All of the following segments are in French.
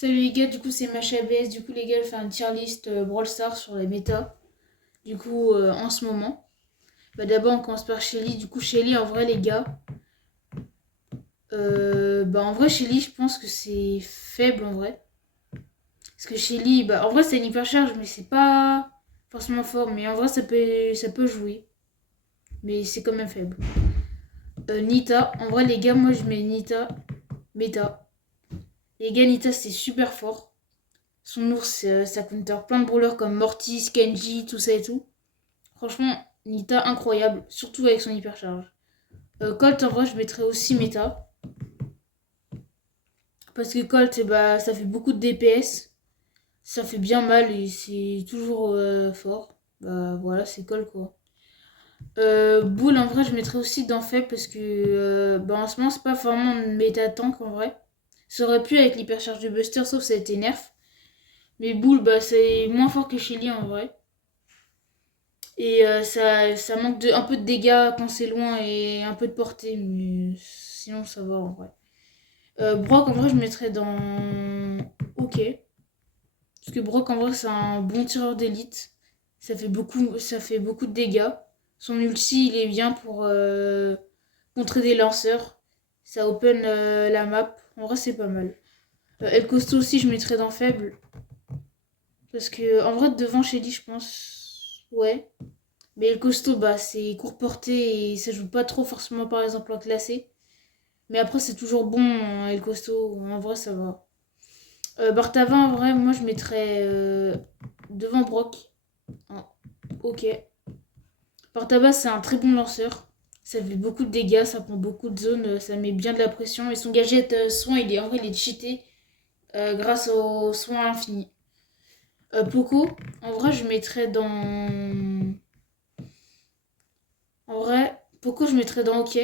Salut les gars, du coup c'est MHABS, du coup les gars je fais un tier list Brawl Stars sur les méta, du coup en ce moment. Bah d'abord on commence par Shelly, du coup Shelly en vrai les gars, bah en vrai Shelly je pense que c'est faible en vrai. Parce que Shelly, bah en vrai c'est une hypercharge mais c'est pas forcément fort, mais en vrai ça peut jouer, mais c'est quand même faible. Nita, en vrai les gars moi je mets Nita, méta. Les gars Nita c'est super fort. Son ours, ça counter plein de brawlers comme Mortis, Kenji, tout ça et tout. Franchement, Nita incroyable, surtout avec son hypercharge. Colt, en vrai, je mettrais aussi méta. Parce que Colt, bah, ça fait beaucoup de DPS. Ça fait bien mal et c'est toujours fort. Bah voilà, c'est Colt quoi. Bull, en vrai, je mettrais aussi dans faible parce que bah, en ce moment, c'est pas vraiment une méta tank en vrai. Ça aurait pu avec l'hypercharge de Buster, sauf ça a été nerf. Mais Bull, bah, c'est moins fort que Shelly en vrai. Et ça manque un peu de dégâts quand c'est loin et un peu de portée, mais sinon ça va en vrai. Brock en vrai je mettrais dans OK. Parce que Brock en vrai c'est un bon tireur d'élite. Ça fait beaucoup de dégâts. Son ulti il est bien pour contrer des lanceurs. Ça open la map. En vrai c'est pas mal. El Costo aussi je mettrais dans faible. Parce que en vrai devant Shelly je pense. Ouais. Mais le costaud, bah, c'est court portée et ça joue pas trop forcément par exemple en classé. Mais après, c'est toujours bon, hein, le costaud. En vrai, ça va. Bartava, en vrai, moi je mettrais devant Brock. Hein, ok. Bartava, c'est un très bon lanceur. Ça fait beaucoup de dégâts, ça prend beaucoup de zones, ça met bien de la pression. Et son gadget soin, en vrai, il est cheaté grâce au soin infini. Poco, en vrai, je mettrais dans. En vrai, Poco, je mettrais dans OK.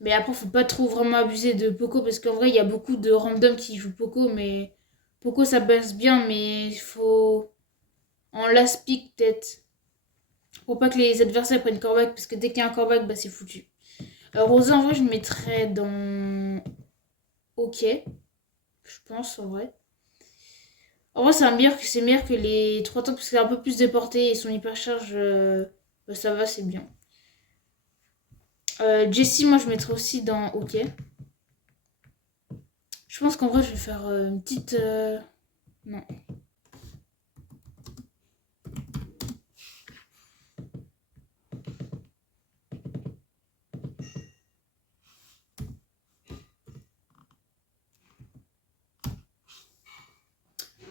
Mais après, faut pas trop vraiment abuser de Poco parce qu'en vrai, il y a beaucoup de randoms qui jouent Poco, mais Poco ça passe bien, mais il faut en last pick peut-être pour pas que les adversaires prennent coreback parce que dès qu'il y a un coreback, bah c'est foutu. Rosa, en vrai, je le mettrais dans OK, je pense en vrai. En vrai, c'est meilleur que les 3 temps parce que c'est un peu plus déporté et son hypercharge, bah, ça va, c'est bien. Jessie, moi je mettrais aussi dans OK. Je pense qu'en vrai, je vais faire une petite. Non.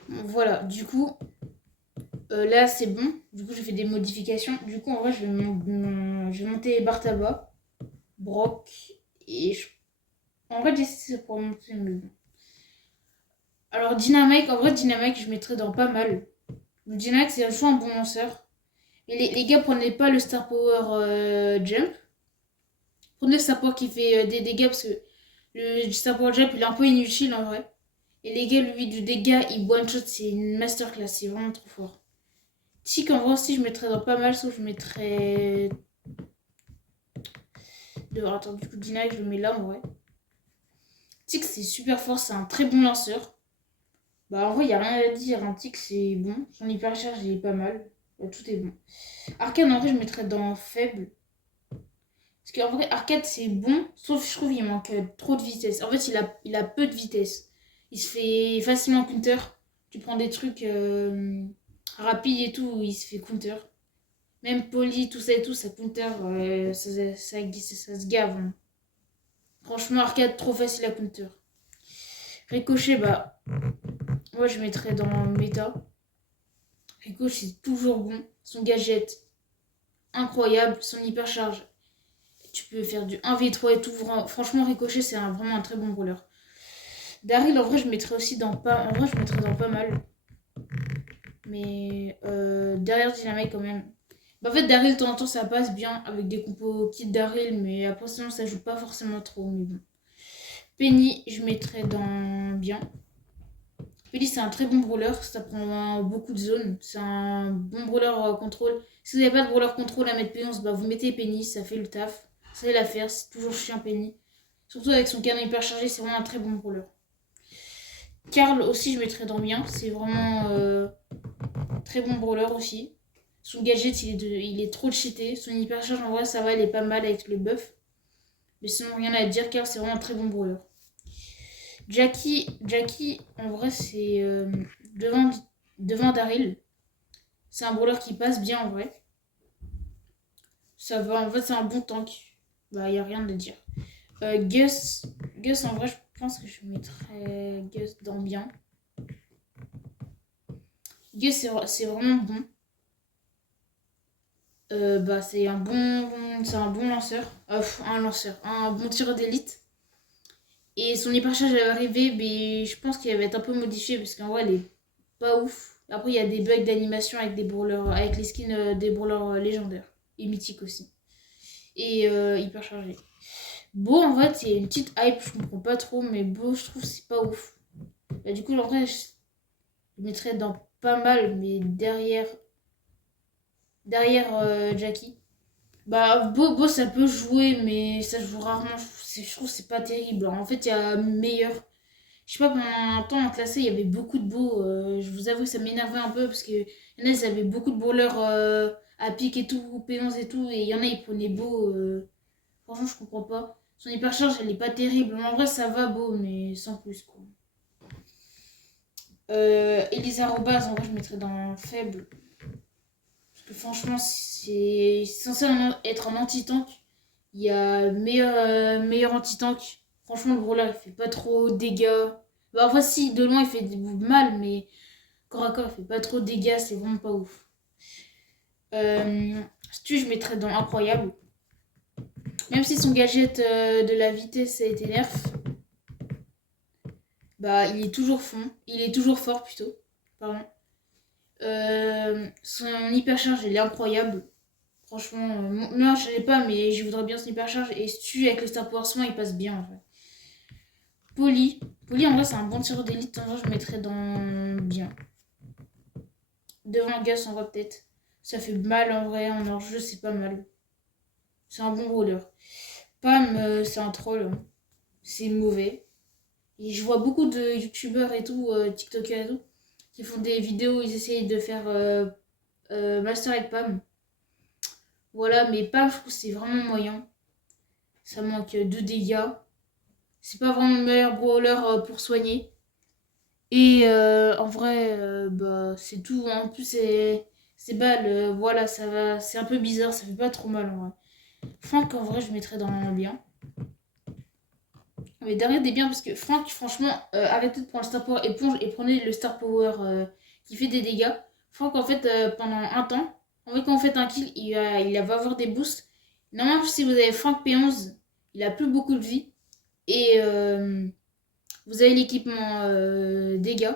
Voilà, du coup, là c'est bon. Du coup, j'ai fait des modifications. Du coup, en vrai, je vais monter Bartaba, Brock et. En vrai, j'essaie c'est pour monter, mais bon. Alors, Dynamite, en vrai, Dynamite, je mettrais dans pas mal. Le Dynamite, c'est toujours un bon lanceur. Mais les gars, prenez pas le Star Power Jump. Prenez le Star Power qui fait des dégâts parce que le Star Power Jump, il est un peu inutile en vrai. Et les gars, lui, du dégât, il one shot, c'est une masterclass, c'est vraiment trop fort. Tic, en vrai aussi, je mettrais dans pas mal, sauf je mettrais. Attends, du coup, Dina, je le mets là en vrai. Tic, c'est super fort, c'est un très bon lanceur. Bah, en vrai, il a rien à dire. Un Tic, c'est bon. Son hypercharge, il est pas mal. Bah, tout est bon. Arcade, en vrai, je mettrais dans faible. Parce qu'en vrai, Arcade, c'est bon, sauf je trouve qu'il manque trop de vitesse. En fait, il a peu de vitesse. Il se fait facilement counter. Tu prends des trucs rapides et tout, il se fait counter. Même poli, tout ça et tout, ça counter, ça se gave, hein. Franchement, arcade, trop facile à counter. Ricochet, bah, moi je mettrais dans méta. Ricochet, c'est toujours bon. Son gadget, incroyable. Son hypercharge, tu peux faire du 1v3 et tout. Franchement, Ricochet, c'est vraiment un très bon brawler. Daryl, en vrai, je mettrais aussi dans pas. En vrai, je mettrais dans pas mal. Mais derrière Dynamite, quand même. Bah, en fait, Daryl, de temps en temps, ça passe bien avec des compos kit Daryl, mais après, sinon, ça joue pas forcément trop. Mais bon. Penny, je mettrais dans bien. Penny, c'est un très bon brawler, ça prend beaucoup de zones. C'est un bon brawler contrôle. Si vous n'avez pas de brawler contrôle à mettre P11, bah vous mettez Penny, ça fait le taf. Ça fait l'affaire, c'est toujours chiant Penny. Surtout avec son canon hyper chargé, c'est vraiment un très bon brawler. Karl aussi, je mettrais dans bien. C'est vraiment très bon brawler aussi. Son gadget, il est trop cheaté. Son hypercharge, en vrai, ça va, il est pas mal avec le buff. Mais sinon, rien à dire. Karl, c'est vraiment un très bon brawler. Jackie, en vrai, c'est devant Daryl. C'est un brawler qui passe bien en vrai. Ça va, en fait, c'est un bon tank. Bah, y a rien à dire. Gus, en vrai, je pense que je mettrais Gus dans bien. Gus, c'est vraiment bon. Bah, c'est un bon lanceur. Un bon tireur d'élite. Et son hypercharge est arrivé, mais je pense qu'il va être un peu modifié parce qu'en vrai, elle est pas ouf. Après, il y a des bugs d'animation avec des brawlers, avec les skins des brawlers légendaires et mythiques aussi. Et hyper chargé. Beau, en fait, c'est une petite hype, je comprends pas trop, mais Beau, je trouve c'est pas ouf. Bah, du coup, en vrai, je le mettrais dans pas mal, mais derrière Jackie. Bah, Beau, ça peut jouer, mais ça joue rarement. Je trouve que c'est pas terrible. En fait, il y a meilleur. Je sais pas, pendant un temps en classé, il y avait beaucoup de beaux. Je vous avoue que ça m'énervait un peu parce que y en a, ils avaient beaucoup de brawlers à pique et tout, P11 et tout, et il y en a, ils prenaient beau. Franchement, je comprends pas. Son hypercharge, elle est pas terrible. En vrai, ça va beau, mais sans plus, quoi. Elisa Robaz, en vrai, je mettrais dans faible. Parce que franchement, c'est censé être un anti-tank. Il y a meilleur anti-tank. Franchement, le brawler, il fait pas trop de dégâts. Bah, enfin, si, de loin, il fait mal, mais corps à corps, il fait pas trop de dégâts. C'est vraiment pas ouf. Stu, je mettrais dans incroyable. Même si son gadget de la vitesse a été nerf, bah, il est toujours il est toujours fort plutôt. Pardon. Son hypercharge, elle est incroyable. Franchement, non, je l'ai pas, mais je voudrais bien son hypercharge. Et Stu avec le Star Power Soin, il passe bien en vrai. Poli, en vrai, c'est un bon tireur d'élite. En vrai, je mettrais dans bien. Devant Gus, en vrai, peut-être. Ça fait mal en vrai, en hors-jeu, c'est pas mal. C'est un bon roller. Pam, c'est un troll. C'est mauvais. Et je vois beaucoup de youtubeurs et tout, tiktokers et tout, qui font des vidéos, ils essayent de faire Master avec Pam. Voilà, mais Pam, je trouve que c'est vraiment moyen. Ça manque de dégâts. C'est pas vraiment le meilleur brawler pour soigner. Et en vrai, bah, c'est tout. En plus, c'est balle. Voilà, ça va. C'est un peu bizarre, ça fait pas trop mal en vrai. Franck, en vrai, je mettrais dans le bien. Mais derrière des biens parce que Franck, franchement, arrêtez de prendre le Star Power éponge et prenez le Star Power qui fait des dégâts. Franck, en fait, pendant un temps, en fait, quand vous faites un kill, va avoir des boosts. Normalement, si vous avez Franck P11, il a plus beaucoup de vie. Et vous avez l'équipement dégâts.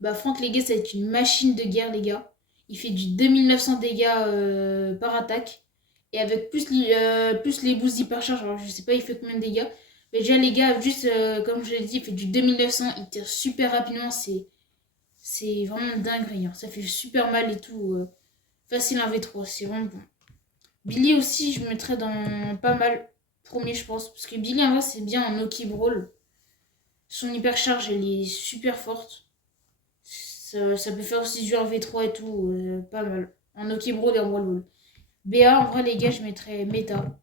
Bah, Franck, les gars, ça va être une machine de guerre, les gars. Il fait du 2900 dégâts par attaque. Et avec plus les boosts d'hypercharge, alors je sais pas, il fait combien de dégâts. Mais déjà, les gars, juste comme je l'ai dit, il fait du 2900, il tire super rapidement, c'est vraiment dingue, hein. Ça fait super mal et tout. Facile 1v3, c'est vraiment bon. Billy aussi, je mettrais dans pas mal premier, je pense. Parce que Billy, en vrai, c'est bien en Oki Brawl. Son hypercharge, elle est super forte. Ça peut faire aussi du 1v3 et tout, pas mal. En Oki Brawl et en Brawl Ball. BA, en vrai, les gars, je mettrais méta.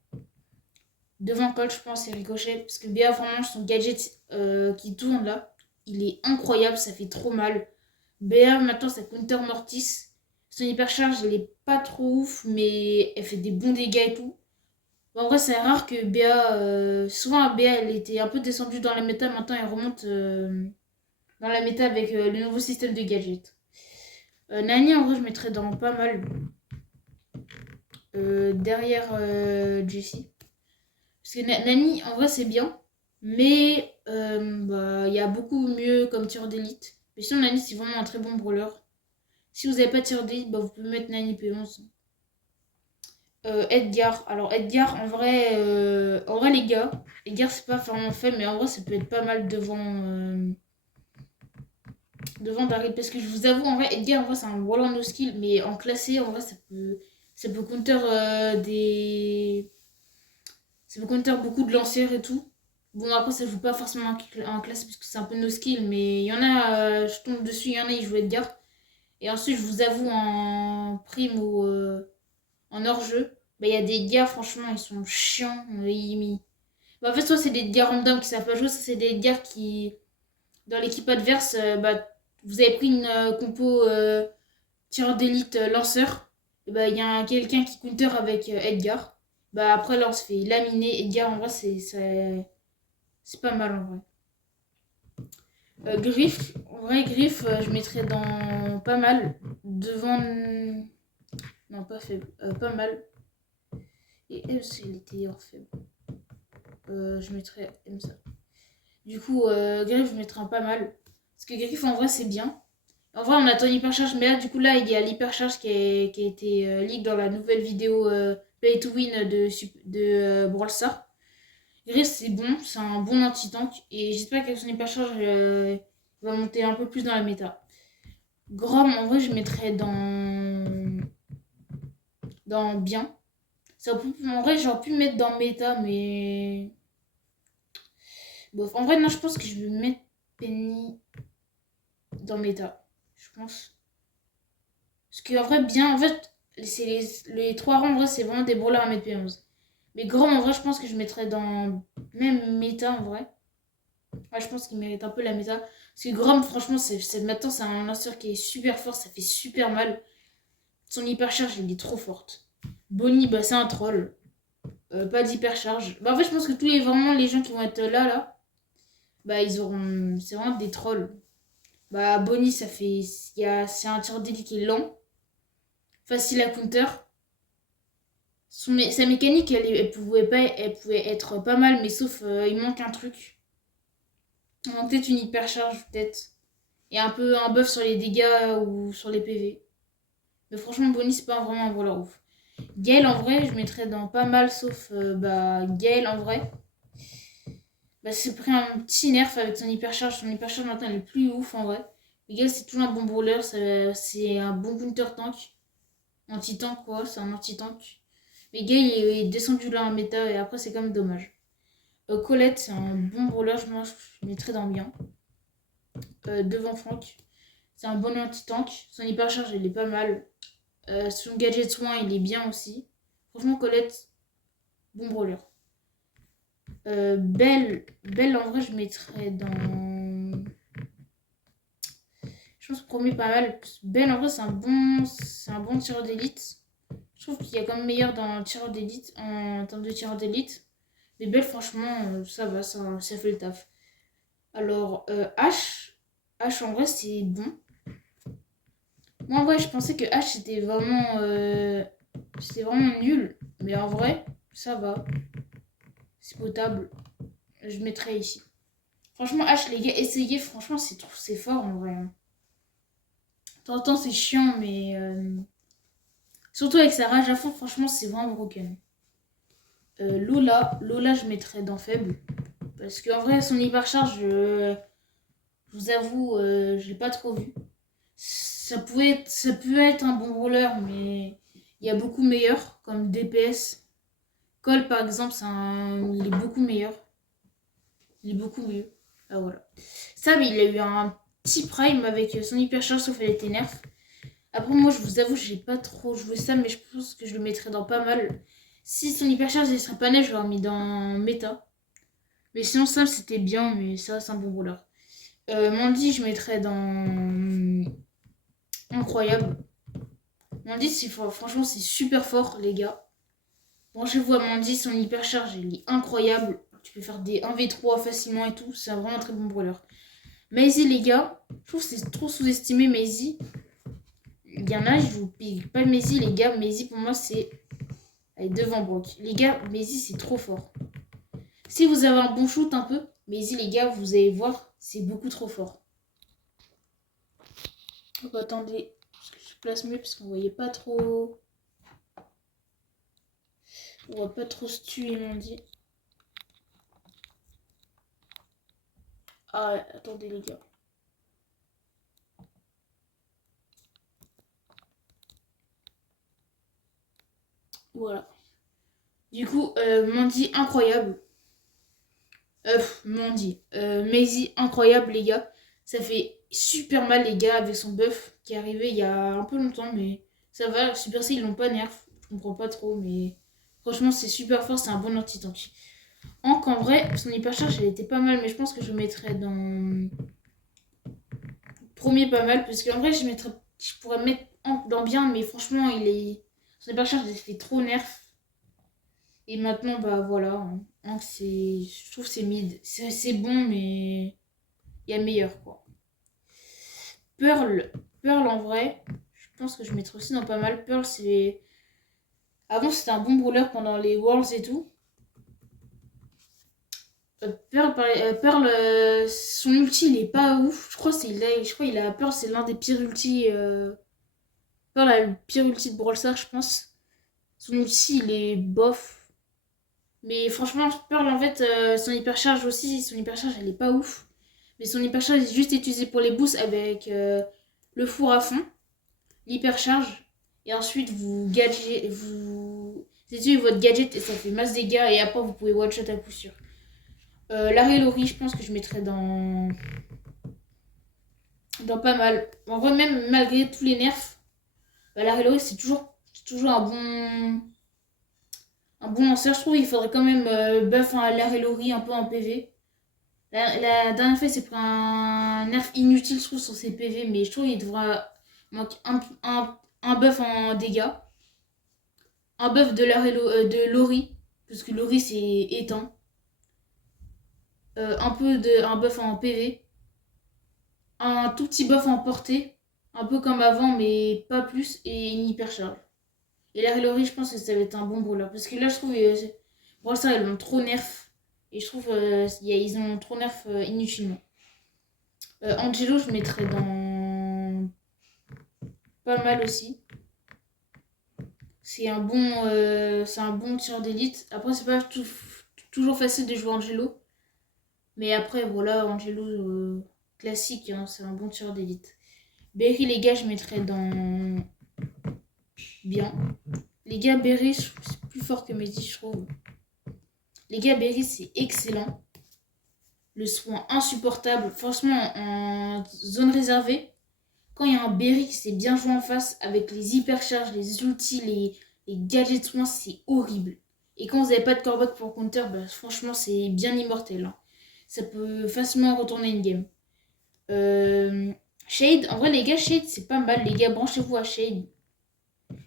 Devant Colt, je pense, et Ricochet. Parce que BA, vraiment, son gadget qui tourne là, il est incroyable, ça fait trop mal. BA, maintenant, ça counter Mortis. Son hypercharge, elle est pas trop ouf, mais elle fait des bons dégâts et tout. Bon, en vrai, c'est rare que BA. Souvent, BA, elle était un peu descendue dans la méta, maintenant, elle remonte dans la méta avec le nouveau système de gadget. Nani, en vrai, je mettrais dans pas mal. Derrière Jessie. Parce que Nani, en vrai, c'est bien. Mais bah, il y a beaucoup mieux comme tir d'élite. Mais sinon, Nani, c'est vraiment un très bon brawler. Si vous n'avez pas de tir d'élite, bah, vous pouvez mettre Nani P11. Edgar. Alors, Edgar, en vrai, les gars, Edgar, c'est pas vraiment fait, mais en vrai, ça peut être pas mal devant Daryl. Parce que je vous avoue, en vrai, Edgar, en vrai, c'est un brawler no skill, mais en classé, en vrai, ça peut counter ça peut counter beaucoup de lancers et tout. Bon, après, ça joue pas forcément en classe parce que c'est un peu no skill, mais il y en a, je tombe dessus, il y en a, ils jouent Edgar. Et ensuite, je vous avoue, en prime ou en hors-jeu, bah, il y a des gars, franchement, ils sont chiants. Bah, en fait, soit c'est des gars random qui savent pas jouer, soit c'est des gars qui, dans l'équipe adverse, bah, vous avez pris une compo tireur d'élite lanceur. Et bah, il y a quelqu'un qui counter avec Edgar. Bah, après, là, on se fait laminer. Edgar, en vrai, c'est pas mal, en vrai. Griff, en vrai, Griff, je mettrais dans pas mal. Devant. Non, pas faible. Pas mal. Et M, il était hors faible. Je mettrais M ça. Du coup, Griff, je mettrais un pas mal. Parce que Griff, en vrai, c'est bien. En vrai, on attend l'hypercharge. Mais là, du coup, là, il y a l'hypercharge qui a été leak dans la nouvelle vidéo Play to Win de Brawl Stars. Griff, c'est bon. C'est un bon anti-tank. Et j'espère qu'avec son hypercharge, il va monter un peu plus dans la méta. Grom, en vrai, je mettrais dans bien. En vrai, j'aurais pu le mettre dans méta, mais. Bof. En vrai, non, je pense que je vais mettre Penny dans méta. Je pense. Parce qu'en vrai, bien, en fait, c'est les trois rangs, en vrai, c'est vraiment des brawlers à mettre P11. Mais Grom, en vrai, je pense que je mettrais dans même méta, en vrai. Ouais, je pense qu'il mérite un peu la méta. Parce que Grom, franchement, maintenant, c'est un lanceur qui est super fort, ça fait super mal. Son hypercharge, il est trop forte. Bonnie, bah, c'est un troll. Pas d'hypercharge. Bah, en fait, je pense que vraiment les gens qui vont être là, bah, ils auront. C'est vraiment des trolls. Bah, Bonnie, ça fait. C'est un tir d'élite qui est lent, facile à counter. Sa mécanique, elle pouvait être pas mal, mais sauf il manque un truc. Il manque peut-être une hypercharge, peut-être. Et un peu un buff sur les dégâts ou sur les PV. Mais franchement, Bonnie, c'est pas vraiment un brawler ouf. Gale, en vrai, je mettrais dans pas mal, sauf bah, Gale, en vrai. Bah, c'est pris un petit nerf avec son hypercharge. Son hypercharge maintenant elle est plus ouf en vrai. Miguel c'est toujours un bon brawler, c'est un bon counter tank. Anti-tank quoi, c'est un anti-tank. Miguel il est descendu là en méta et après c'est quand même dommage. Colette c'est un bon brawler, moi je mettrais dans bien. Devant Franck, c'est un bon anti-tank. Son hypercharge il est pas mal. Son gadget soin il est bien aussi. Franchement Colette, bon brawler. Belle en vrai je mettrais dans. Je pense premier pas mal. Ben en vrai c'est un bon tireur d'élite. Je trouve qu'il y a quand même meilleur dans le tireur d'élite en termes de tireur d'élite. Mais Belle franchement ça va, ça fait le taf. Alors H en vrai c'est bon. Moi en vrai je pensais que H c'était vraiment nul. Mais en vrai ça va. C'est potable. Je mettrais ici. Franchement H les gars essayez franchement c'est fort en vrai. Hein. De temps en temps c'est chiant mais surtout avec sa rage à fond, franchement, c'est vraiment broken. Lola, je mettrais dans faible. Parce qu'en vrai, son hypercharge, je vous avoue, je l'ai pas trop vu. Ça peut être un bon roller, mais il y a beaucoup meilleur, comme DPS. Cole, par exemple, il est beaucoup meilleur. Il est beaucoup mieux. Ah voilà. Sam, il a eu un petit prime avec son hypercharge, sauf elle était nerf. Après, moi, je vous avoue, j'ai pas trop joué ça, mais je pense que je le mettrais dans pas mal. Si son hypercharge il serait pas neige, je l'aurais mis dans méta. Mais sinon, ça, c'était bien, mais ça, c'est un bon roller. Mandy, je mettrais dans incroyable. Mandy, franchement, c'est super fort, les gars. Branchez-vous à Mandy, son hypercharge, il est incroyable. Tu peux faire des 1v3 facilement et tout. C'est un vraiment très bon brawler. Maisie, les gars, je trouve que c'est trop sous-estimé, Maisie. Il y en a, je vous pique pas Maisie, les gars. Maisie, pour moi, c'est. Allez, devant Brock. Les gars, Maisie, c'est trop fort. Si vous avez un bon shoot un peu, Maisie, les gars, vous allez voir, c'est beaucoup trop fort. Oh, attendez, je place mieux parce qu'on voyait pas trop. On va pas trop se tuer, on dit. Ah, attendez, les gars. Voilà. Du coup, Mandy, incroyable. Mandy. Maisie, incroyable, les gars. Ça fait super mal, les gars, avec son buff qui est arrivé il y a un peu longtemps, mais ça va. Super C, ils l'ont pas nerf. Je comprends pas trop, mais franchement, c'est super fort. C'est un bon anti-tank. En vrai, son hypercharge, elle était pas mal, mais je pense que je le mettrais dans premier pas mal, parce qu'en vrai, je pourrais mettre dans bien, mais franchement, son hypercharge, elle fait trop nerf. Et maintenant, bah voilà, je trouve que c'est mid. C'est bon, mais il y a meilleur, quoi. Pearl, Pearl en vrai, je pense que je mettrais aussi dans pas mal. Pearl, c'est. Avant, c'était un bon brawler pendant les Worlds et tout. Pearl, son ulti, il est pas ouf. Je crois qu'il a Pearl, c'est l'un des pires ultis. Pearl a le pire ulti de Brawl Stars, je pense. Son ulti, il est bof. Mais franchement, Pearl, en fait, son hypercharge, elle est pas ouf. Mais son hypercharge est juste utilisé pour les boosts avec le four à fond, l'hypercharge. Et ensuite, vous utilisez votre gadget et ça fait masse dégâts. Et après, vous pouvez one shot à coup sûr. L'arrêt Lori, je pense que je mettrais dans pas mal. En vrai, même malgré tous les nerfs, bah, l'arrêt Lori, c'est toujours un bon lanceur. Je trouve qu'il faudrait quand même buff l'arrêt Lori un peu en PV. La dernière fois, il s'est pris un nerf inutile, je trouve, sur ses PV, mais je trouve qu'il devrait manquer un buff en dégâts. Un buff de Lori, parce que Lori c'est éteint. Un buff en PV. Un tout petit buff en portée. Un peu comme avant, mais pas plus. Et une hypercharge. Et la Lori, je pense que ça va être un bon brawler. Parce que là, je trouve. Bon, ça, ils l'ont trop nerf. Et je trouve ils ont trop nerf inutilement. Angelo, je mettrais dans pas mal aussi. C'est un bon tireur d'élite. Après, c'est pas toujours facile de jouer Angelo. Mais après, voilà, Angelo classique, hein, c'est un bon tireur d'élite. Berry, les gars, je mettrais dans bien. Les gars, Berry, c'est plus fort que Mehdi, je trouve. Les gars, Berry, c'est excellent. Le soin insupportable. Franchement, en zone réservée, quand il y a un Berry qui s'est bien joué en face, avec les hypercharges, les ultis, les gadgets de soins, c'est horrible. Et quand vous n'avez pas de corbac pour counter, bah, franchement, c'est bien immortel. Hein. Ça peut facilement retourner une game. Shade, en vrai, les gars, Shade, c'est pas mal. Les gars, branchez-vous à Shade.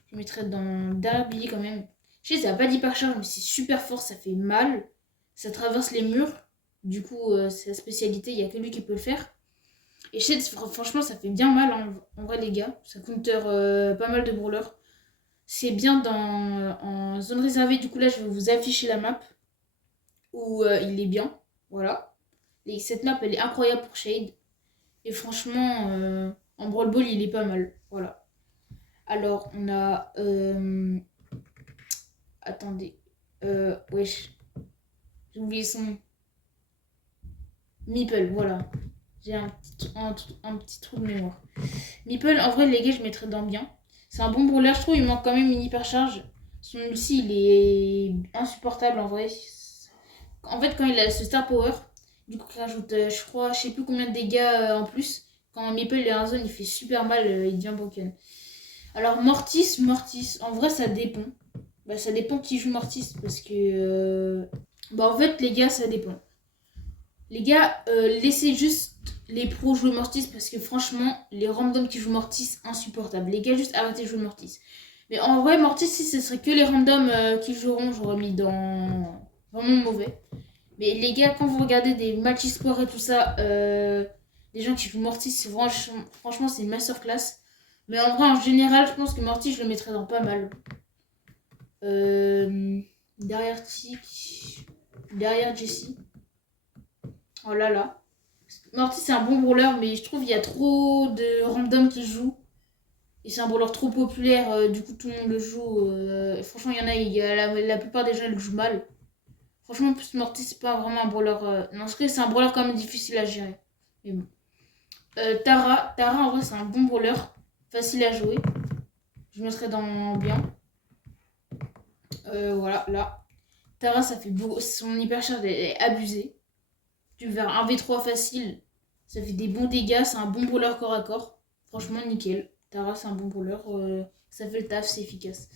Je mettrais dans Derby quand même. Shade, ça n'a pas d'hypercharge, mais c'est super fort, ça fait mal. Ça traverse les murs. Du coup, c'est la spécialité, il n'y a que lui qui peut le faire. Et Shade, franchement, ça fait bien mal en vrai, les gars. Ça counter pas mal de brawlers. C'est bien en zone réservée. Du coup, là, je vais vous afficher la map où il est bien. Voilà. Et cette map, elle est incroyable pour Shade. Et franchement, en Brawl Ball, il est pas mal. Voilà. Alors, on a. Attendez. Wesh. J'ai oublié son nom. Meeple, voilà. J'ai un petit trou de mémoire. Meeple, en vrai, les gars, je mettrais dans bien. C'est un bon brawler, je trouve. Il manque quand même une hypercharge. Son ulti, il est insupportable en vrai. En fait, quand il a ce star power, du coup, il rajoute, je crois, je sais plus combien de dégâts en plus. Quand Meeple est en zone, il fait super mal, il devient broken. Alors, Mortis, en vrai, ça dépend. Bah, ça dépend qui joue Mortis, parce que. Bah, en fait, les gars, ça dépend. Les gars, laissez juste les pros jouer Mortis, parce que franchement, les randoms qui jouent Mortis, insupportable. Les gars, juste arrêtez de jouer Mortis. Mais en vrai, Mortis, si ce serait que les randoms qui joueront, j'aurais mis dans. Vraiment mauvais. Mais les gars, quand vous regardez des matchs e-sport et tout ça, des gens qui jouent Mortis, franchement, c'est une masterclass. Mais en vrai, en général, je pense que Mortis, je le mettrais dans pas mal. Derrière Tic, derrière Jessie. Oh là là. Mortis, c'est un bon brawler, mais je trouve qu'il y a trop de randoms qui jouent. Et c'est un brawler trop populaire, du coup, tout le monde le joue. Franchement, la plupart des gens le jouent mal. Franchement, en plus, Mortis, c'est pas vraiment un brawler. Non, c'est un brawler quand même difficile à gérer. Mais bon. Tara, en vrai, c'est un bon brawler. Facile à jouer. Je mettrais dans bien. Voilà, là. Tara, ça fait beau. Son hypercharge est abusée. Tu veux faire un V3 facile. Ça fait des bons dégâts. C'est un bon brawler corps à corps. Franchement, nickel. Tara, c'est un bon brawler. Ça fait le taf, c'est efficace.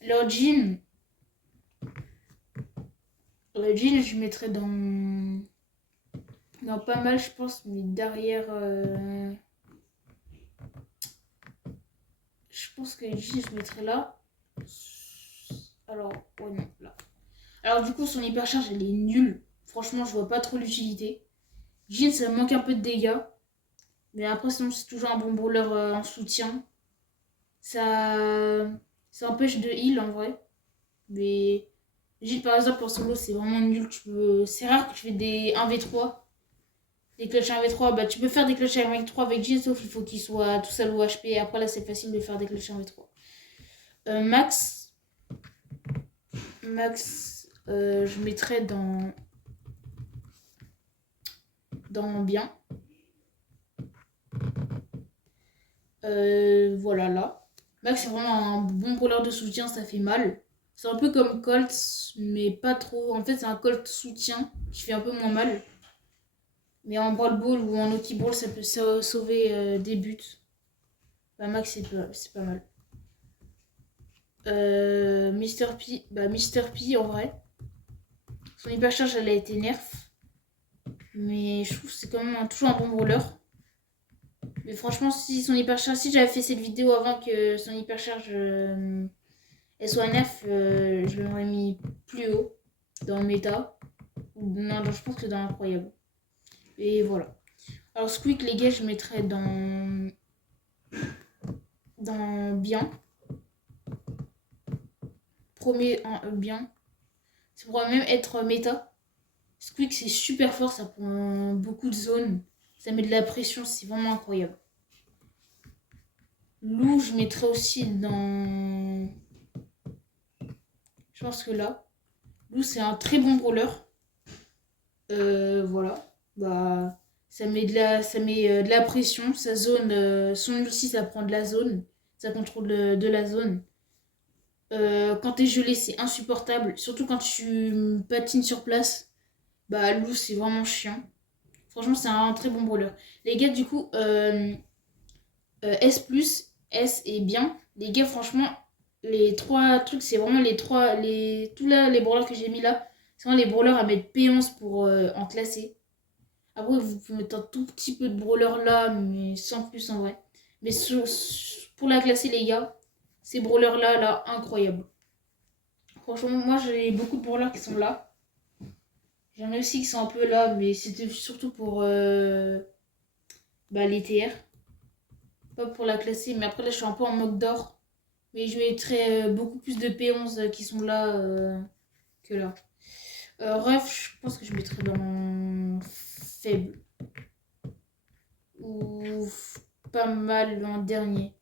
Alors, Jean. Jean, je mettrais dans pas mal, je pense. Mais derrière. Je pense que Jean, je mettrais là. Alors, ouais, non, là. Alors, du coup, son hypercharge, elle est nulle. Franchement, je vois pas trop l'utilité. Jean, ça manque un peu de dégâts. Mais après, sinon, c'est toujours un bon brawler en soutien. Ça, ça empêche de heal en vrai. Mais Jean, par exemple, en solo, c'est vraiment nul. C'est rare que tu fais des 1v3. Des clutches 1v3. Bah, tu peux faire des clutches 1v3 avec Jean, sauf il faut qu'il soit tout seul au HP. Et après, là, c'est facile de faire des clutches 1v3. Max. Max, je mettrais dans bien. Voilà, là. Max, c'est vraiment un bon brawler de soutien, ça fait mal. C'est un peu comme Colt, mais pas trop. En fait, c'est un Colt soutien qui fait un peu moins mal. Mais en Brawl Ball ou en Naughty Ball, ça peut sauver des buts. Bah, Max, c'est pas mal. Mr. P, bah, Mr. P, en vrai. Son hypercharge, elle a été nerf. Mais je trouve que c'est quand même toujours un bon brawler. Mais franchement, si son hypercharge, si j'avais fait cette vidéo avant que son hypercharge elle soit nerf, je l'aurais mis plus haut dans le méta. Non, je pense que dans incroyable. Et voilà. Alors Squeak, les gars, je mettrais dans bien. Premier bien. Ça pourrait même être méta. Squeak, c'est super fort, ça prend beaucoup de zones. Ça met de la pression, c'est vraiment incroyable. Lou, je mettrais aussi dans... Je pense que là. Lou, c'est un très bon brawler. Voilà. Bah, ça met de la pression. Sa zone, son ulti, ça prend de la zone. Ça contrôle de la zone. Quand t'es gelé, c'est insupportable. Surtout quand tu patines sur place. Bah, Lou, c'est vraiment chiant. Franchement, c'est un très bon brawler. Les gars, du coup, S+, S est bien. Les gars, franchement, les trois trucs, c'est vraiment tous là, les brawlers que j'ai mis là. C'est vraiment les brawlers à mettre P11 pour en classer. Après, vous pouvez mettre un tout petit peu de brawler là, mais sans plus en vrai. Mais pour la classer, les gars, ces brawlers là, incroyable. Franchement, moi j'ai beaucoup de brawlers qui sont là. J'en ai aussi qui sont un peu là, mais c'était surtout pour les TR. Pas pour la classer, mais après là je suis un peu en mode d'or. Mais je mettrais beaucoup plus de P11 qui sont là que là. Ref, je pense que je mettrais dans faible. Ou pas mal en dernier.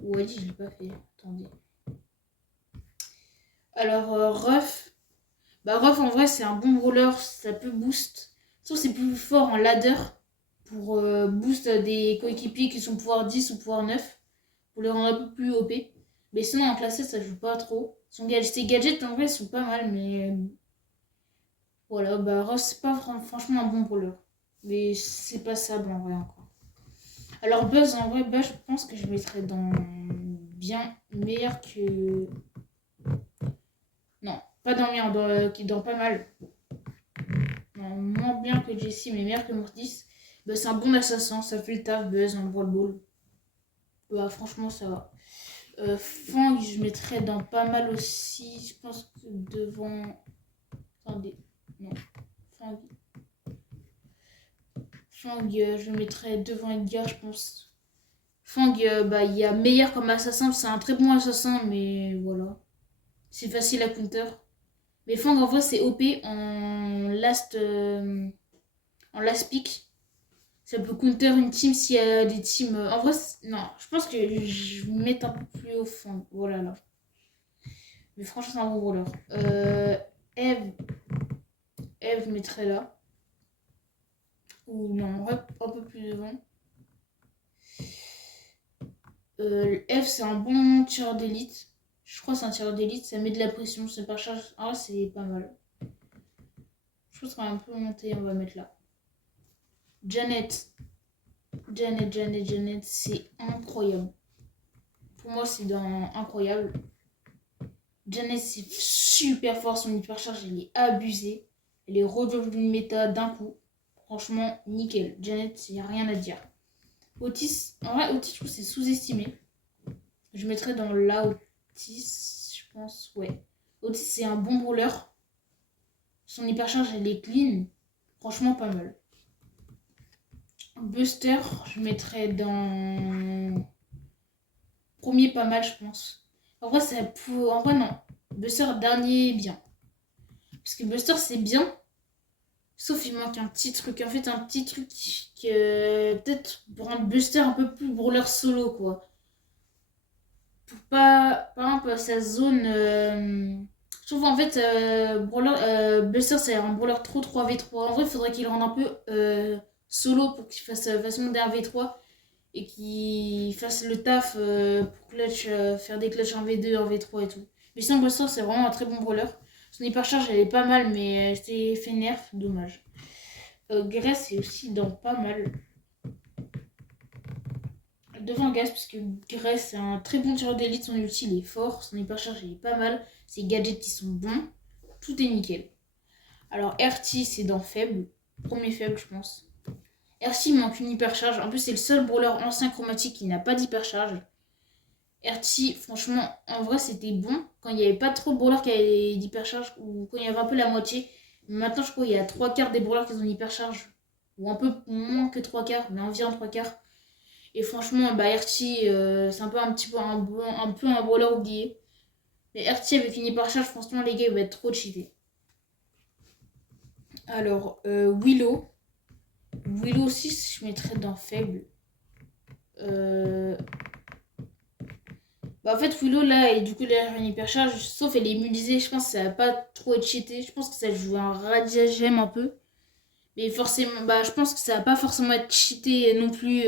Ouais, je l'ai pas fait. Attendez. Alors, Ruff. Bah, Ruff, en vrai, c'est un bon brawler. Ça peut boost. Sauf c'est plus fort en ladder. Pour boost des coéquipiers qui sont pouvoir 10 ou pouvoir 9. Pour les rendre un peu plus OP. Mais sinon, en classé, ça joue pas trop. Ses gadgets, en vrai, sont pas mal. Mais voilà, bah, Ruff, c'est pas franchement un bon brawler. Mais c'est passable en vrai encore. Alors, Buzz, en vrai, Buzz, je pense que je mettrais dans bien meilleur que. Non, pas dans bien, dans pas mal. Non, moins bien que Jessie, mais meilleur que Mortis. Bah, c'est un bon assassin, ça fait le taf, Buzz, dans le Brawl Ball. Bah, franchement, ça va. Fang, je mettrais dans pas mal aussi. Je pense que devant. Attendez, non. Fang. Fang, je mettrais devant Edgar, je pense. Fang, il y a meilleur comme assassin, c'est un très bon assassin, mais voilà. C'est facile à counter. Mais Fang en vrai c'est OP en last pick. Ça peut counter une team s'il y a des teams. En vrai, non, je pense que je vais mettre un peu plus au fond. Voilà là. Mais franchement, c'est un bon brawler. Eve. Eve, je mettrais là. Ou non, un peu plus devant. Eve, c'est un bon tireur d'élite. Je crois que c'est un tireur d'élite. Ça met de la pression. C'est pas charge. Ah, c'est pas mal. Je pense qu'on va un peu monter, on va mettre là. Janet. Janet, c'est incroyable. Pour moi, c'est dans incroyable. Janet, c'est super fort, son hypercharge, elle est abusée. Elle est redevenu d'une méta d'un coup. Franchement, nickel. Janet, il n'y a rien à dire. Otis, en vrai, Otis, je trouve que c'est sous-estimé. Je mettrais dans la Otis, je pense, ouais. Otis, c'est un bon brawler. Son hypercharge, elle est clean. Franchement, pas mal. Buster, je mettrais dans... Premier, pas mal, je pense. En vrai, en vrai, non. Buster, dernier, bien. Parce que Buster, c'est bien. Sauf il manque un petit truc. En fait, un petit truc que... Peut-être pour rendre Buster un peu plus brawler solo, quoi. Pour pas... Par exemple, sa zone... Je trouve, en fait, Buster, c'est un brawler trop 3v3. En vrai, il faudrait qu'il le rende un peu solo pour qu'il fasse facilement des 1v3. Et qu'il fasse le taf pour clutch, faire des clutches 1v2, 1v3 et tout. Mais sinon, Buster, c'est vraiment un très bon brawler. Son hypercharge, elle est pas mal, mais elle s'est fait nerf, dommage. Grace est aussi dans pas mal. Devant Gas, parce que Grace, c'est un très bon tireur d'élite. Son ulti, il est fort. Son hypercharge, il est pas mal. Ses gadgets, ils sont bons. Tout est nickel. Alors, RT, c'est dans faible. Premier faible, je pense. RT manque une hypercharge. En plus, c'est le seul brawler ancien chromatique qui n'a pas d'hypercharge. RT, franchement, en vrai, c'était bon. Quand il n'y avait pas trop de brawlers qui avaient d'hypercharge, ou quand il y avait un peu la moitié. Maintenant, je crois qu'il y a 3 quarts des brawlers qui ont une hypercharge. Ou un peu moins que 3 quarts, mais environ 3 quarts. Et franchement, bah, RT, c'est un petit peu un peu un brawler oublié. Mais RT avec une hypercharge, franchement, les gars, il va être trop cheaté. Alors, Willow. Willow aussi, je mettrais dans faible. Bah en fait, Willow, là, et du coup, là, une hypercharge, sauf elle est immunisée, je pense que ça va pas trop être cheaté. Je pense que ça joue un radiagem un peu. Mais forcément, bah je pense que ça va pas forcément être cheaté non plus.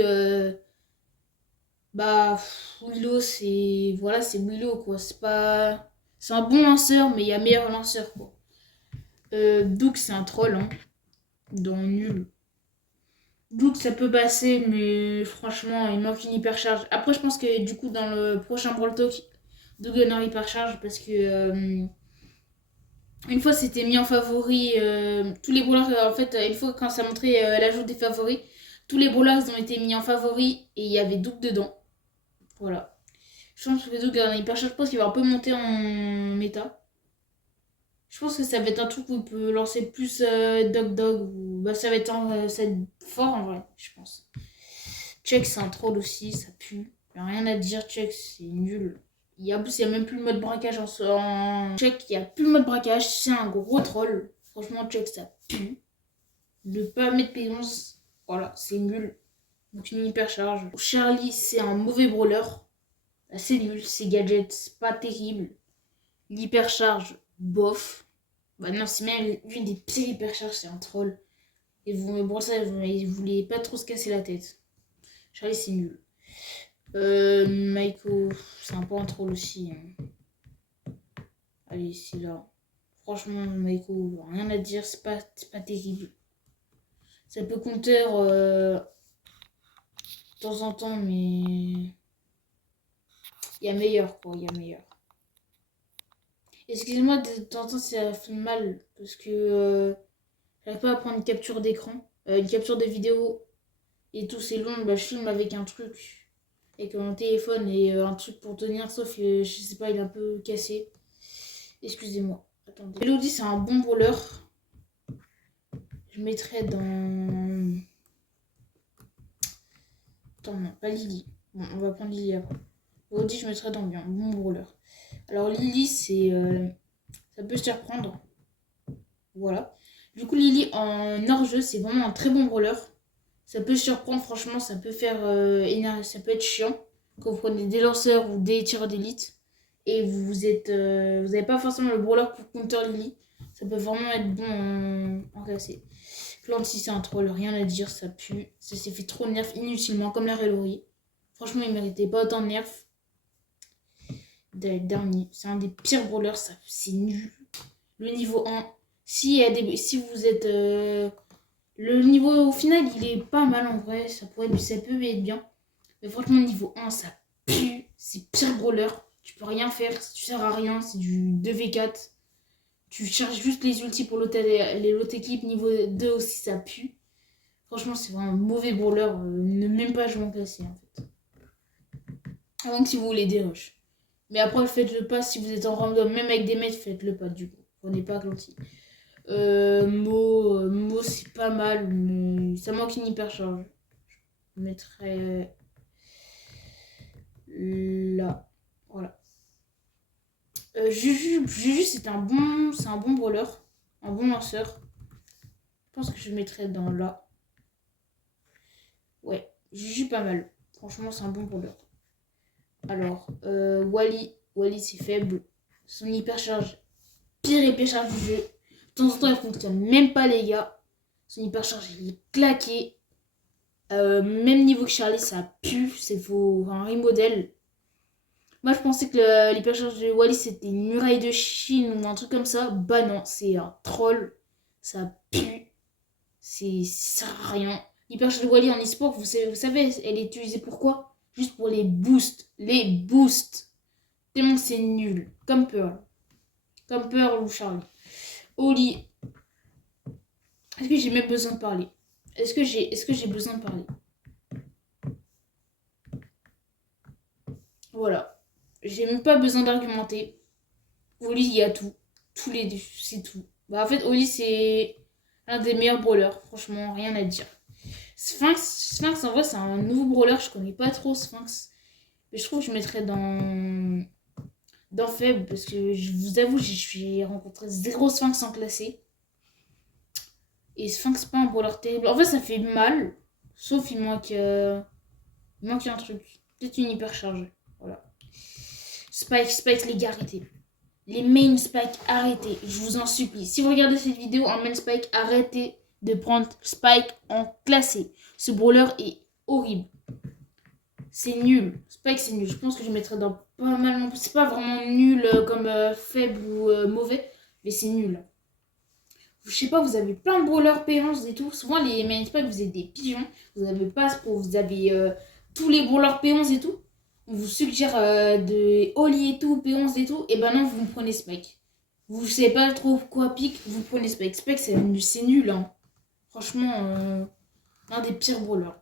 Bah, Willow, c'est. Voilà, c'est Willow, quoi. C'est pas. C'est un bon lanceur, mais il y a meilleur lanceur, quoi. Duke, c'est un troll, hein. Dans nul. Duke, ça peut passer, mais franchement, il manque une hypercharge. Après, je pense que du coup, dans le prochain Brawl Talk, Duke gagnera hypercharge parce que. Une fois, c'était mis en favori. Tous les brawlers, en fait, une fois, quand ça montrait l'ajout des favoris, tous les brawlers ont été mis en favori et il y avait Duke dedans. Voilà. Je pense que Duke a un hypercharge. Je pense qu'il va un peu monter en méta. Je pense que ça va être un truc où il peut lancer plus Dog Dog. Ou... Bah, ça va être fort en vrai, je pense. Check, c'est un troll aussi, ça pue. Y a rien à dire, Check, c'est nul. En plus, il n'y a même plus le mode braquage en Check, il n'y a plus le mode braquage. C'est un gros troll. Franchement, Check, ça pue. Ne pas mettre P11, voilà, c'est nul. Donc une hypercharge. Charlie, c'est un mauvais brawler. C'est nul, ses gadgets, pas terrible. L'hypercharge, bof. Bah non, c'est même une des pires hypercharges, c'est un troll. Et vous, bon, ça, il voulait pas trop se casser la tête. Charlie, c'est nul. Maiko, c'est un peu un troll aussi. Hein. Allez, c'est là. Franchement, Maiko, rien à dire, c'est pas terrible. Ça peut counter de temps en temps, mais il y a meilleur, quoi, il y a meilleur. Excusez-moi, de temps en temps, ça fait mal, parce que j'arrive pas à prendre une capture d'écran, une capture de vidéo, et tout, c'est long, bah, je filme avec un truc, avec mon téléphone, et un truc pour tenir, sauf que, je sais pas, il est un peu cassé. Excusez-moi, attendez. Elodie, c'est un bon brawler. Je mettrais dans... Attends, non, pas Lily. Bon, on va prendre Lily après. Elodie, je mettrais dans bien, bon brawler. Alors Lily, c'est... ça peut se surprendre. Voilà. Du coup, Lily en hors-jeu, c'est vraiment un très bon brawler. Ça peut surprendre, franchement, ça peut faire ça peut être chiant quand vous prenez des lanceurs ou des tireurs d'élite et vous n'avez pas forcément le brawler pour counter Lily. Ça peut vraiment être bon en cassé. Clancy, c'est un troll, rien à dire, ça pue. Ça s'est fait trop nerf inutilement, comme la Relori. Franchement, il méritait pas autant de nerf. Dernier, c'est un des pires brawlers, c'est nul. Le niveau 1, Si vous êtes... le niveau au final, il est pas mal en vrai. Ça peut être bien. Mais franchement, niveau 1, ça pue. C'est pire brawler. Tu peux rien faire. Tu sers à rien. C'est du 2v4. Tu cherches juste les ultis pour l'autre équipe. Niveau 2 aussi, ça pue. Franchement, c'est vraiment un mauvais brawler. Ne même pas jouer en classé en fait. Avant que si vous voulez des rushs. Mais après, faites-le pas si vous êtes en random. Même avec des maîtres, faites-le pas du coup. Prenez pas Clancy. Mo c'est pas mal, mais ça manque une hypercharge. Je mettrais là. Voilà. Juju c'est un bon brawler, un bon lanceur. Je pense que je mettrais dans là. Ouais, Juju pas mal. Franchement, c'est un bon brawler. Alors, Wally c'est faible. Son hypercharge, pire hypercharge du jeu. De temps en temps, il fonctionne même pas, les gars. Son hypercharge, il est claqué. Même niveau que Charlie, ça pue. C'est faux. Un remodel. Moi, je pensais que l'hypercharge de Wally, c'était une muraille de Chine ou un truc comme ça. Bah non, c'est un troll. Ça pue. Ça sert à rien. L'hypercharge de Wally en e-sport, vous savez, elle est utilisée pour quoi? Juste pour les boosts. Les boosts. Tellement c'est nul. Comme Pearl. Comme Pearl ou Charlie. Oli. Est-ce que j'ai même besoin de parler? Est-ce que j'ai besoin de parler? Voilà. J'ai même pas besoin d'argumenter. Oli, il y a tout. C'est tout. Bah, en fait, Oli, c'est un des meilleurs brawlers. Franchement, rien à dire. Sphinx, en vrai, c'est un nouveau brawler. Je connais pas trop Sphinx. Mais je trouve que je mettrais dans faible. Parce que je vous avoue, j'ai rencontré 0 Sphinx en classé. Et Sphinx, pas un brawler terrible. En fait, ça fait mal. Sauf il manque un truc. Peut-être une hypercharge. Voilà. Spike, les gars, arrêtez. Les main Spike, arrêtez. Je vous en supplie. Si vous regardez cette vidéo en main Spike, arrêtez de prendre Spike en classé. Ce brawler est horrible. C'est nul. Spike, c'est nul. Je pense que je mettrais dans pas mal. C'est pas vraiment nul comme faible ou mauvais, mais c'est nul. Je sais pas, vous avez plein de brawlers P11 et tout. Souvent, les main Spike, vous avez des pigeons. Vous avez pas pour vous avez tous les brawlers P11 et tout. On vous suggère de Oli et tout, P11 et tout. Et ben non, vous me prenez Spike. Vous savez pas trop quoi pique, vous prenez Spike. Spike, c'est nul, hein. Franchement, un des pires brawlers.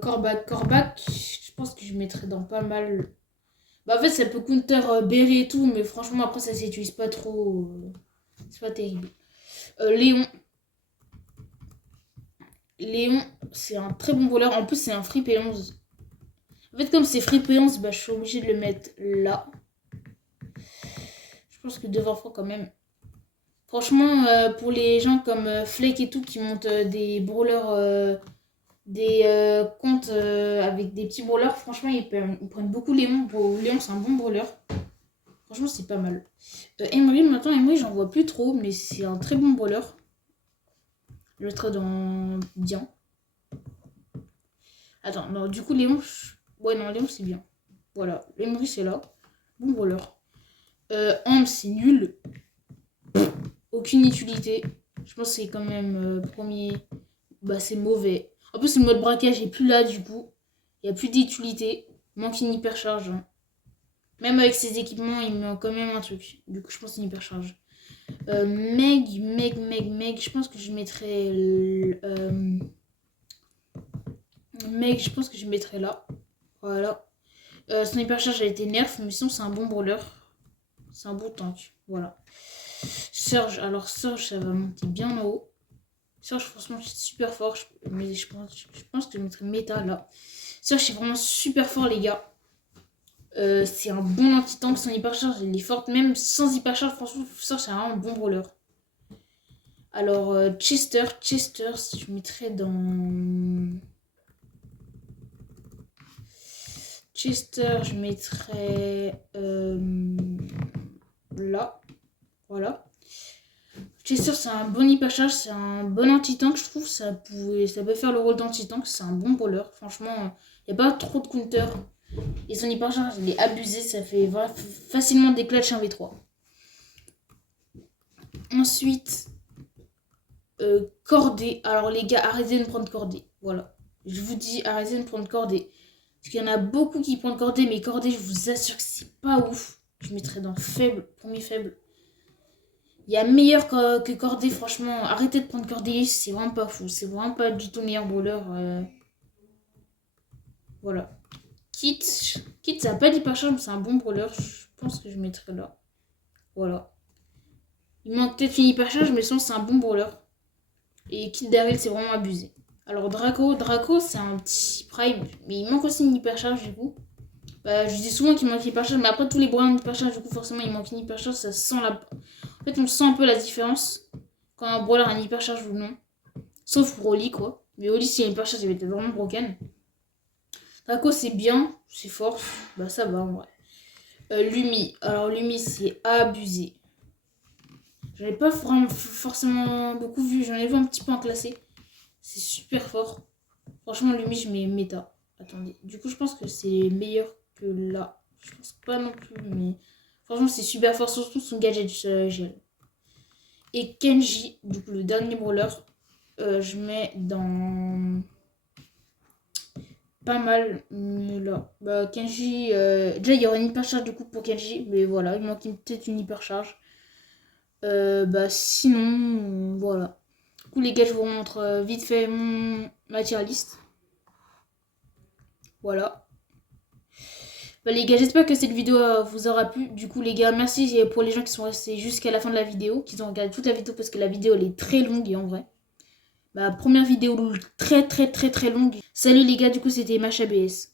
Corbac, je pense que je mettrais dans pas mal. Bah, en fait, ça peut counter Berry et tout, mais franchement, après, ça s'utilise pas trop. C'est pas terrible. Léon. Léon, c'est un très bon brawler. En plus, c'est un free P11. En fait, comme c'est free P11, bah, je suis obligée de le mettre là. Je pense que 2-20 fois quand même. Franchement, pour les gens comme Flake et tout qui montent des brawlers, des comptes avec des petits brawlers, franchement, ils prennent beaucoup Léon. Léon, c'est un bon brawler. Franchement, c'est pas mal. Emery, maintenant, Emery, j'en vois plus trop, mais c'est un très bon brawler. Je le mettrai dans bien. Attends, non, du coup, Léon. Ouais, non, Léon, c'est bien. Voilà, Emery, c'est là. Bon brawler. Amp, c'est nul. Aucune utilité. Je pense que c'est quand même premier. Bah, c'est mauvais. En plus, le mode braquage est plus là, du coup. Il n'y a plus d'utilité. Manque une hypercharge. Hein. Même avec ses équipements, il manque quand même un truc. Du coup, je pense une hypercharge. Meg. Je pense que je mettrais. Meg, je pense que je mettrais là. Voilà. Son hypercharge a été nerf, mais sinon, c'est un bon brawler. C'est un bon tank. Voilà. Surge, alors Surge, ça va monter bien en haut. Surge, franchement, c'est super fort. Mais je pense que je mettrais méta là. Surge, c'est vraiment super fort, les gars. C'est un bon anti-tank. Son hypercharge, elle est forte. Même sans hypercharge, franchement, Surge, c'est vraiment un bon brawler. Alors, Chester, je mettrais dans. Chester, je mettrais là. Voilà. Chester, c'est un bon hypercharge, c'est un bon anti-tank, je trouve. Ça peut faire le rôle d'anti-tank, c'est un bon brawler. Franchement, il n'y a pas trop de counter. Et son hypercharge, il est abusé, ça fait facilement des clutches 1v3. Ensuite, cordée. Alors les gars, arrêtez de me prendre cordée. Voilà. Je vous dis, arrêtez de me prendre cordée. Parce qu'il y en a beaucoup qui prennent cordée, mais cordée, je vous assure que c'est pas ouf. Je mettrais dans faible, premier faible. Il y a meilleur que cordée, franchement. Arrêtez de prendre cordée, c'est vraiment pas fou. C'est vraiment pas du tout meilleur brawler. Voilà. Kit, ça n'a pas d'hypercharge, mais c'est un bon brawler. Je pense que je mettrais là. Voilà. Il manque peut-être une hypercharge, mais sinon c'est un bon brawler. Et Kit Daryl, c'est vraiment abusé. Alors Draco, c'est un petit prime, mais il manque aussi une hypercharge du coup. Je dis souvent qu'il manque une hypercharge, mais après tous les brawlers ont une hypercharge, du coup forcément il manque une hypercharge, ça sent la... En fait on sent un peu la différence quand un brawler a une hypercharge ou non. Sauf Broly quoi. Mais Oli s'il y a une hypercharge, il va être vraiment broken. Draco c'est bien, c'est fort, bah ça va en vrai. Lumi, alors Lumi c'est abusé. J'en ai pas forcément beaucoup vu, j'en ai vu un petit peu en classé. C'est super fort. Franchement, Lumi, je mets méta. Attendez, du coup, je pense que c'est meilleur que là. Je pense pas non plus, mais franchement, c'est super fort, surtout son gadget gel. Et Kenji, du coup, le dernier brawler, je mets dans pas mal là. Bah, Kenji, déjà, il y aura une hypercharge du coup pour Kenji, mais voilà, il manque peut-être une hypercharge. Sinon, voilà. Du coup, les gars, je vous montre vite fait ma tier list. Voilà. Les gars, j'espère que cette vidéo vous aura plu. Du coup, les gars, merci pour les gens qui sont restés jusqu'à la fin de la vidéo, qui ont regardé toute la vidéo parce que la vidéo elle est très longue et en vrai. Première vidéo très très très très longue. Salut les gars, du coup c'était MHABS.